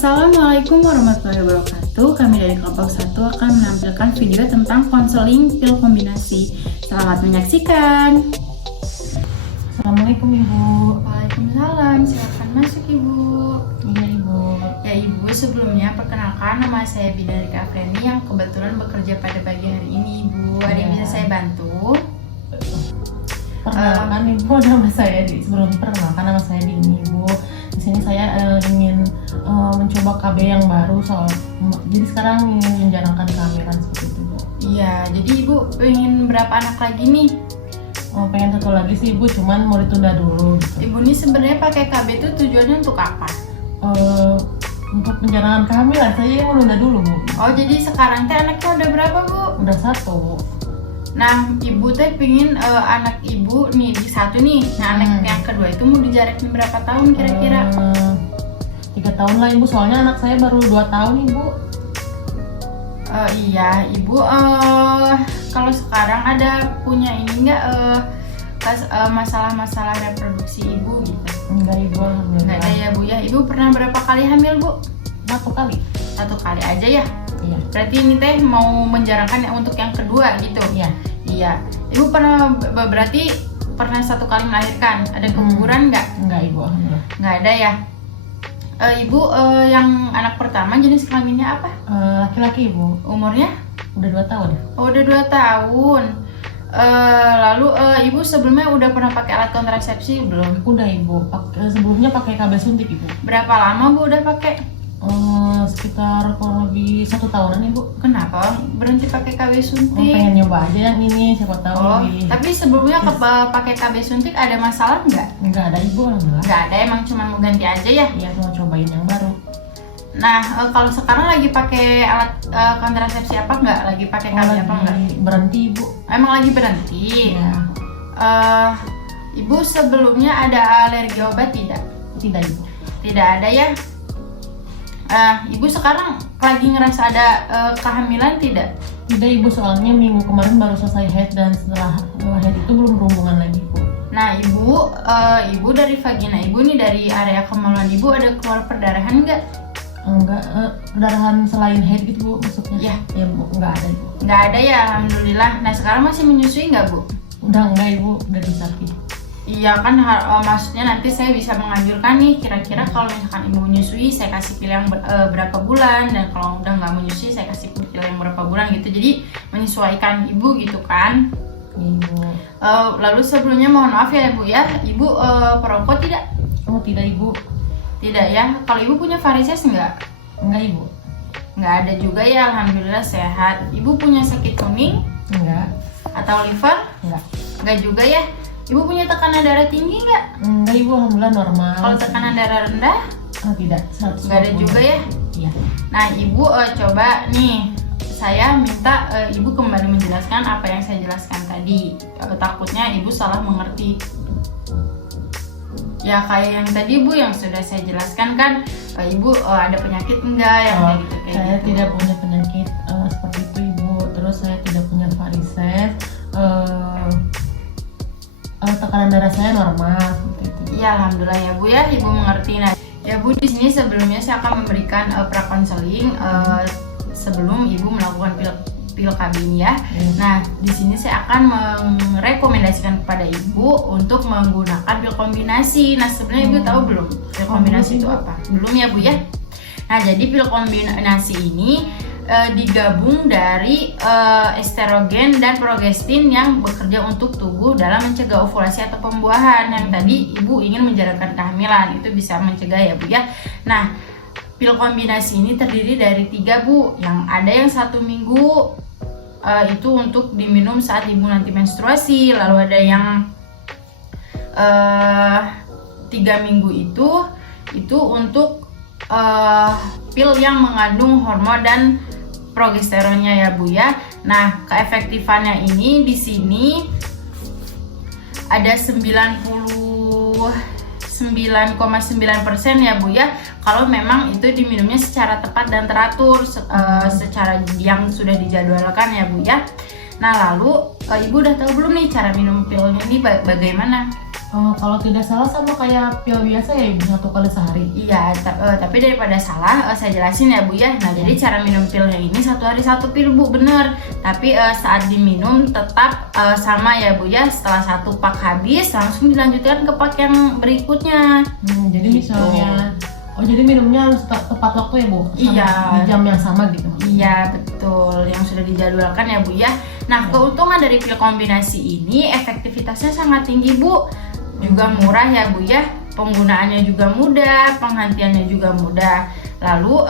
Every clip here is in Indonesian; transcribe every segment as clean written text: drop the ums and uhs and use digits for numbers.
Assalamualaikum warahmatullahi wabarakatuh. Kami dari kelompok 1 akan menampilkan video tentang konseling pil kombinasi. Selamat menyaksikan. Assalamualaikum Ibu. Waalaikumsalam. Silakan masuk Ibu. Iya Ibu. Ya Ibu, sebelumnya perkenalkan, nama saya Bidarika Afriani yang kebetulan bekerja pada pagi hari ini Ibu. Ada yang bisa saya bantu? Perkenalkan Ibu, nama saya perkenalkan nama saya Dini Ibu. Di sini saya ingin mencoba KB yang baru jadi sekarang ingin menjalankan kehamilan seperti itu Bu. Iya, jadi Ibu pengen berapa anak lagi nih? Pengen satu lagi sih Ibu, cuman mau ditunda dulu gitu. Ibu nih sebenarnya pakai KB itu tujuannya untuk apa? Untuk menjalankan kehamilan saya mau nunda dulu Bu. Oh, jadi sekarang teh anaknya udah berapa Bu? Udah satu. Nah, ibu teh pingin anak ibu nih di satu nih. Nah, anak yang kedua itu mau dijarakin berapa tahun kira-kira? 3 tahun lah Ibu, soalnya anak saya baru 2 tahun Ibu. Iya, Ibu kalau sekarang ada punya ini enggak masalah-masalah reproduksi Ibu gitu? Enggak Ibu, alhamdulillah. Enggak ada ya Bu ya. Ibu pernah berapa kali hamil Bu? 1 kali. 1 kali aja ya? Iya. Berarti ini teh mau menjalankan yang untuk yang kedua gitu? Iya. Iya. Ibu berarti pernah 1 kali melahirkan? Ada keguguran nggak? Enggak Ibu, alhamdulillah. Nggak ada ya? Ibu yang anak pertama jenis kelaminnya apa? Laki-laki Ibu. Umurnya? Udah 2 tahun. Oh, udah 2 tahun. Lalu Ibu sebelumnya udah pernah pakai alat kontrasepsi belum? Udah Ibu. Sebelumnya pakai KB suntik Ibu. Berapa lama Bu udah pakai? Sekitar kurang lebih 1 tahunan Ibu. Kenapa berhenti pakai KB suntik? Pengen nyoba aja yang ini, siapa tahu Oh, lebih. tapi sebelumnya pakai KB suntik ada masalah nggak? Enggak ada Ibu, alhamdulillah. Nggak ada, emang cuma mau ganti aja ya? Iya, cuma cobain yang baru. Nah, kalau sekarang lagi pakai alat kontrasepsi apa nggak? Lagi pakai KB apa nggak? Berhenti Ibu. Emang lagi berhenti? Iya. Ibu sebelumnya ada alergi obat tidak? Tidak Ibu. Tidak ada ya? Ibu sekarang lagi ngerasa ada kehamilan tidak? Tidak Ibu, soalnya minggu kemarin baru selesai head dan setelah head itu belum berhubungan lagi Ibu. Nah Ibu dari vagina Ibu nih, dari area kemaluan Ibu ada keluar perdarahan nggak? Enggak, perdarahan selain head gitu Bu maksudnya? Ya Bu, enggak ada Ibu. Nggak ada ya, alhamdulillah. Nah sekarang masih menyusui nggak Bu? Udah enggak Ibu, udah disapi. Iya kan, maksudnya nanti saya bisa menganjurkan nih, kira-kira kalau misalkan ibu menyusui saya kasih pilih yang berapa bulan, dan kalau udah nggak menyusui saya kasih pilih yang berapa bulan gitu, jadi menyesuaikan ibu gitu kan. Ibu. Lalu sebelumnya mohon maaf ya Bu ya, ibu perokok tidak? Oh tidak Ibu. Tidak ya. Kalau ibu punya varises nggak? Enggak Ibu. Nggak ada juga ya, alhamdulillah sehat. Ibu punya sakit kuning? Enggak. Atau liver? Enggak. Nggak juga ya. Ibu punya tekanan darah tinggi nggak? Enggak Ibu, alhamdulillah normal. Kalau tekanan darah rendah? Tidak, 120. Nggak ada juga ya? Iya. Nah ibu coba nih, saya minta ibu kembali menjelaskan apa yang saya jelaskan tadi. Takutnya ibu salah mengerti. Ya kayak yang tadi Bu yang sudah saya jelaskan kan, ibu ada penyakit enggak yang kayak gitu? Saya tidak punya penyakit seperti itu Ibu. Terus saya tidak punya varises. Tekanan darah saya normal seperti itu. Iya, alhamdulillah ya Bu ya, ibu mengerti. Nah ya Bu, di sini sebelumnya saya akan memberikan prakonseling sebelum ibu melakukan pil KB ini ya. Nah di sini saya akan merekomendasikan kepada ibu untuk menggunakan pil kombinasi. Nah sebenarnya ibu tahu belum pil kombinasi itu apa? Belum ya Bu ya. Nah jadi pil kombinasi ini digabung dari estrogen dan progestin yang bekerja untuk tubuh dalam mencegah ovulasi atau pembuahan. Yang tadi ibu ingin menjalankan kehamilan, itu bisa mencegah ya Bu ya. Nah pil kombinasi ini terdiri dari 3 Bu, yang ada yang 1 minggu itu untuk diminum saat ibu nanti menstruasi, lalu ada yang 3 minggu itu untuk pil yang mengandung hormon dan progesteronnya ya Bu ya. Nah keefektifannya ini di sini ada 99,9% ya Bu ya, kalau memang itu diminumnya secara tepat dan teratur, secara yang sudah dijadwalkan ya Bu ya. Nah lalu ibu udah tahu belum nih cara minum pilnya ini bagaimana? Kalau tidak salah sama kayak pil biasa ya ibu, 1 kali sehari. Iya, tapi daripada salah, saya jelasin ya Bu ya. Nah, jadi cara minum pilnya ini 1 hari 1 pil Bu, bener. Tapi saat diminum tetap sama ya Bu ya. Setelah 1 pak habis, langsung dilanjutkan ke pak yang berikutnya. Jadi Gitu. misalnya, jadi minumnya harus tepat waktu ya Bu? Iya. Di jam yang sama gitu? Iya, betul. Yang sudah dijadwalkan ya Bu ya. Nah, keuntungan dari pil kombinasi ini efektivitasnya sangat tinggi Bu. Juga murah ya Bu ya. Penggunaannya juga mudah, penghentiannya juga mudah. Lalu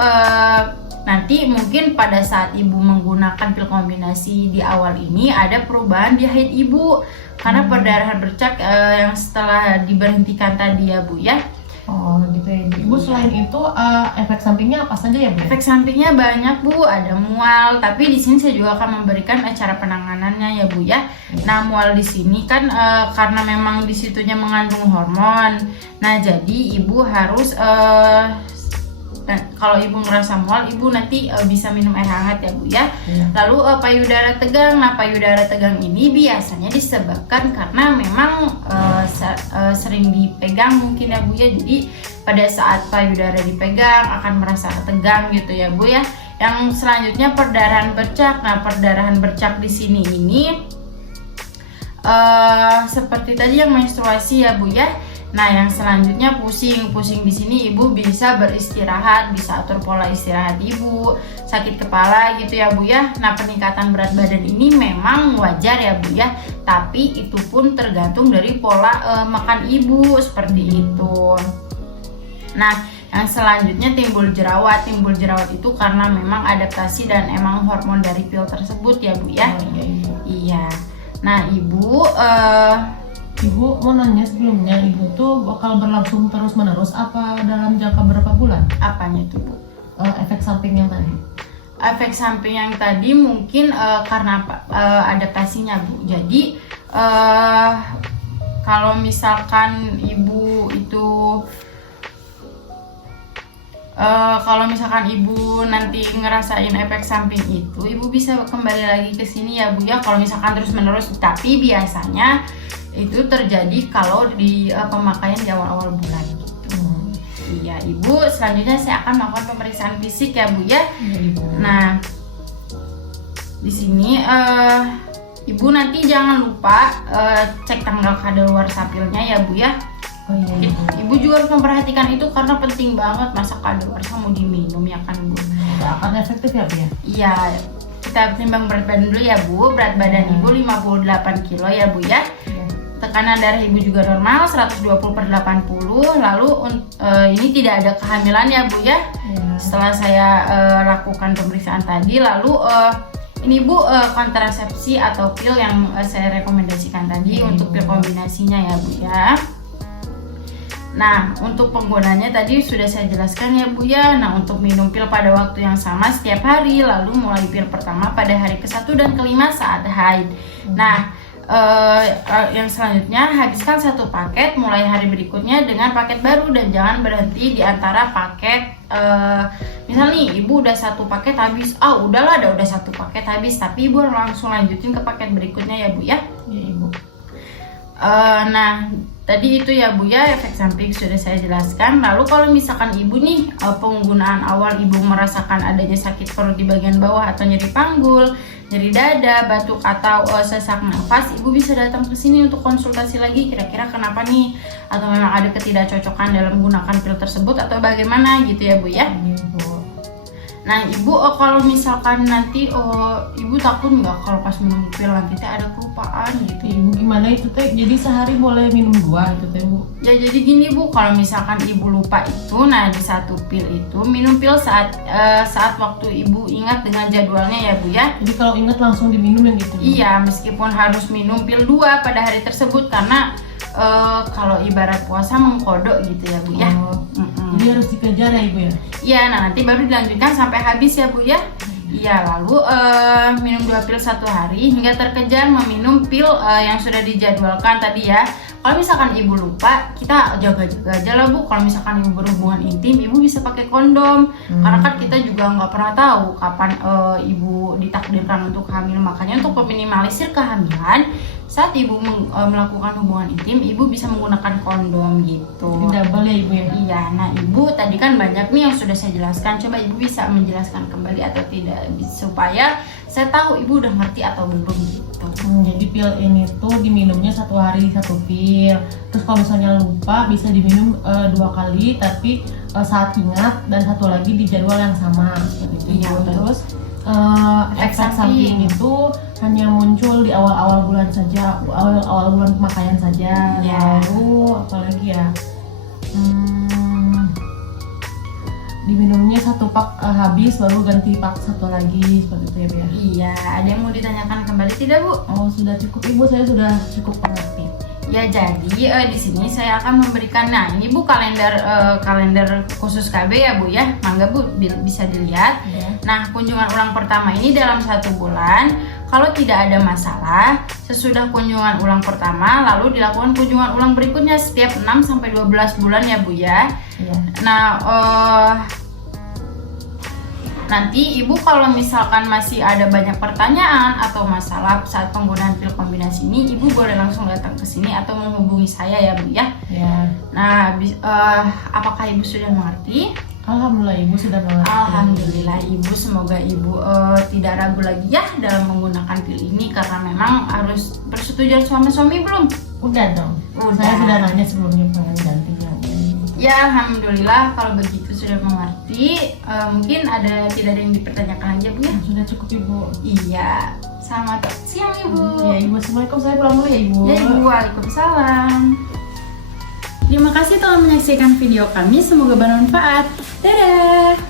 nanti mungkin pada saat Ibu menggunakan pil kombinasi di awal ini ada perubahan di haid Ibu. Karena perdarahan bercak yang setelah diberhentikan tadi ya Bu ya. Oh gitu ya Ibu. Selain itu efek sampingnya apa saja ya Bu? Efek sampingnya banyak Bu, ada mual. Tapi di sini saya juga akan memberikan cara penanganannya ya Bu ya. Nah, mual di sini kan karena memang di situnya mengandung hormon. Nah, jadi Ibu harus kalau Ibu ngerasa mual, Ibu nanti bisa minum air hangat ya Bu ya. Lalu payudara tegang. Nah, payudara tegang ini biasanya disebabkan karena memang sering dipegang mungkin ya Bu ya. Jadi pada saat payudara dipegang akan merasa tegang gitu ya Bu ya. Yang selanjutnya perdarahan bercak. Nah, perdarahan bercak di sini ini seperti tadi yang menstruasi ya Bu ya. Nah, yang selanjutnya pusing di sini Ibu bisa beristirahat, bisa atur pola istirahat Ibu, sakit kepala gitu ya Bu ya. Nah, peningkatan berat badan ini memang wajar ya Bu ya, tapi itu pun tergantung dari pola makan Ibu seperti itu. Nah, yang selanjutnya timbul jerawat. Timbul jerawat itu karena memang adaptasi dan emang hormon dari pil tersebut ya Bu ya. Iya. Nah, Ibu mau nanya sebelumnya, Ibu tuh bakal berlangsung terus-menerus apa dalam jangka berapa bulan? apanya tuh Bu? Efek samping yang tadi. Efek samping yang tadi mungkin karena adaptasinya Bu. Jadi kalau misalkan Ibu itu kalau misalkan Ibu nanti ngerasain efek samping itu, Ibu bisa kembali lagi ke sini ya Bu ya. Kalau misalkan terus-menerus, tapi biasanya itu terjadi kalau di pemakaian di awal-awal bulan gitu. Iya Ibu, selanjutnya saya akan melakukan pemeriksaan fisik ya Bu ya. Nah, di sini Ibu nanti jangan lupa cek tanggal kadaluarsa pilnya ya Bu ya. Ibu juga harus memperhatikan itu karena penting banget, masa kadaluarsa mau diminum ya kan Bu. Akan efektif ya Bu ya? Iya, kita timbang berat badan dulu ya Bu. Berat badan Ibu 58 kilo ya Bu ya. Tekanan darah Ibu juga normal 120/80. Lalu ini tidak ada kehamilan ya Bu ya. Setelah saya lakukan pemeriksaan tadi, lalu ini Bu kontrasepsi atau pil yang saya rekomendasikan tadi untuk pil kombinasinya ya Bu ya. Nah, untuk penggunanya tadi sudah saya jelaskan ya Bu ya. Nah, untuk minum pil pada waktu yang sama setiap hari, lalu mulai pil pertama pada hari ke-1 dan ke-5 saat haid. Nah, yang selanjutnya habiskan 1 paket mulai hari berikutnya dengan paket baru dan jangan berhenti di antara paket. Misal nih Ibu udah 1 paket habis, udahlah udah 1 paket habis, tapi Ibu langsung lanjutin ke paket berikutnya ya Bu ya. Iya Ibu. Nah, tadi itu ya Bu ya, efek samping sudah saya jelaskan. Lalu kalau misalkan Ibu nih penggunaan awal Ibu merasakan adanya sakit perut di bagian bawah atau nyeri panggul, nyeri dada, batuk atau sesak nafas, Ibu bisa datang ke sini untuk konsultasi lagi kira-kira kenapa nih, atau memang ada ketidakcocokan dalam menggunakan pil tersebut atau bagaimana gitu ya Bu ya. Nah Ibu kalau misalkan nanti Ibu takut nggak kalau pas minum pil nanti ada kelupaan gitu? Ibu gimana itu teh? Jadi sehari boleh minum 2 itu teh Bu? Ya jadi gini Bu, kalau misalkan Ibu lupa itu, nah di 1 pil itu minum pil saat waktu Ibu ingat dengan jadwalnya ya Bu ya. Jadi kalau ingat langsung diminum yang gitu? Iya, meskipun harus minum pil 2 pada hari tersebut karena kalau ibarat puasa mengkodok gitu ya Bu ya. Jadi harus dikejar ya Ibu ya? Iya, nah nanti baru dilanjutkan sampai habis ya Bu ya. Iya, lalu minum 2 pil 1 hari hingga terkejar meminum pil yang sudah dijadwalkan tadi ya. Kalau misalkan Ibu lupa, kita jaga-jaga aja lah Bu. Kalau misalkan Ibu berhubungan intim, Ibu bisa pakai kondom. Karena kan kita juga nggak pernah tahu kapan Ibu ditakdirkan untuk hamil. Makanya untuk meminimalisir kehamilan, saat ibu melakukan hubungan intim, ibu bisa menggunakan kondom gitu. Jadi double ya ibu ya? Iya, nah ibu tadi kan banyak nih yang sudah saya jelaskan. Coba ibu bisa menjelaskan kembali atau tidak, supaya saya tahu ibu udah ngerti atau belum gitu. Jadi pil ini tuh diminumnya 1 hari 1 pil. Terus kalau misalnya lupa bisa diminum 2 kali, tapi saat ingat, dan 1 lagi di jadwal yang sama seperti itu. Iya, Terus efek samping itu hanya muncul di awal-awal bulan saja, awal bulan pemakaian saja. Ya. Lalu apalagi ya? Diminumnya 1 pak habis, baru ganti pak 1 lagi seperti itu ya Bu ya? Iya, ada yang mau ditanyakan kembali tidak Bu? Oh sudah cukup ibu, saya sudah cukup mengerti. Ya jadi di sini saya akan memberikan, nah ini Bu kalender khusus KB ya Bu ya, mangga Bu bisa dilihat. Ya. Nah kunjungan ulang pertama ini dalam 1 bulan, kalau tidak ada masalah, sesudah kunjungan ulang pertama lalu dilakukan kunjungan ulang berikutnya setiap 6-12 bulan ya Bu ya. Ya. Nah nanti ibu kalau misalkan masih ada banyak pertanyaan atau masalah saat penggunaan pil kombinasi ini, ibu boleh langsung datang ke sini atau menghubungi saya ya Bu ya. Ya. Nah apakah ibu sudah mengerti? Alhamdulillah ibu sudah mengerti. Alhamdulillah ibu, semoga ibu tidak ragu lagi ya dalam menggunakan pil ini, karena memang harus persetujuan suami belum? Udah dong. Udah. Saya sudah nanya sebelumnya pengen ganti yang ini. Ya alhamdulillah kalau begitu sudah mengerti. Mungkin tidak ada yang dipertanyakan lagi ya Bu ya? Sudah cukup ibu. Iya, selamat siang Ibu. Ya ibu, assalamualaikum, saya pulang dulu ya ibu. Ya Ibu, waalaikumsalam. Terima kasih telah menyaksikan video kami, semoga bermanfaat. Dadah.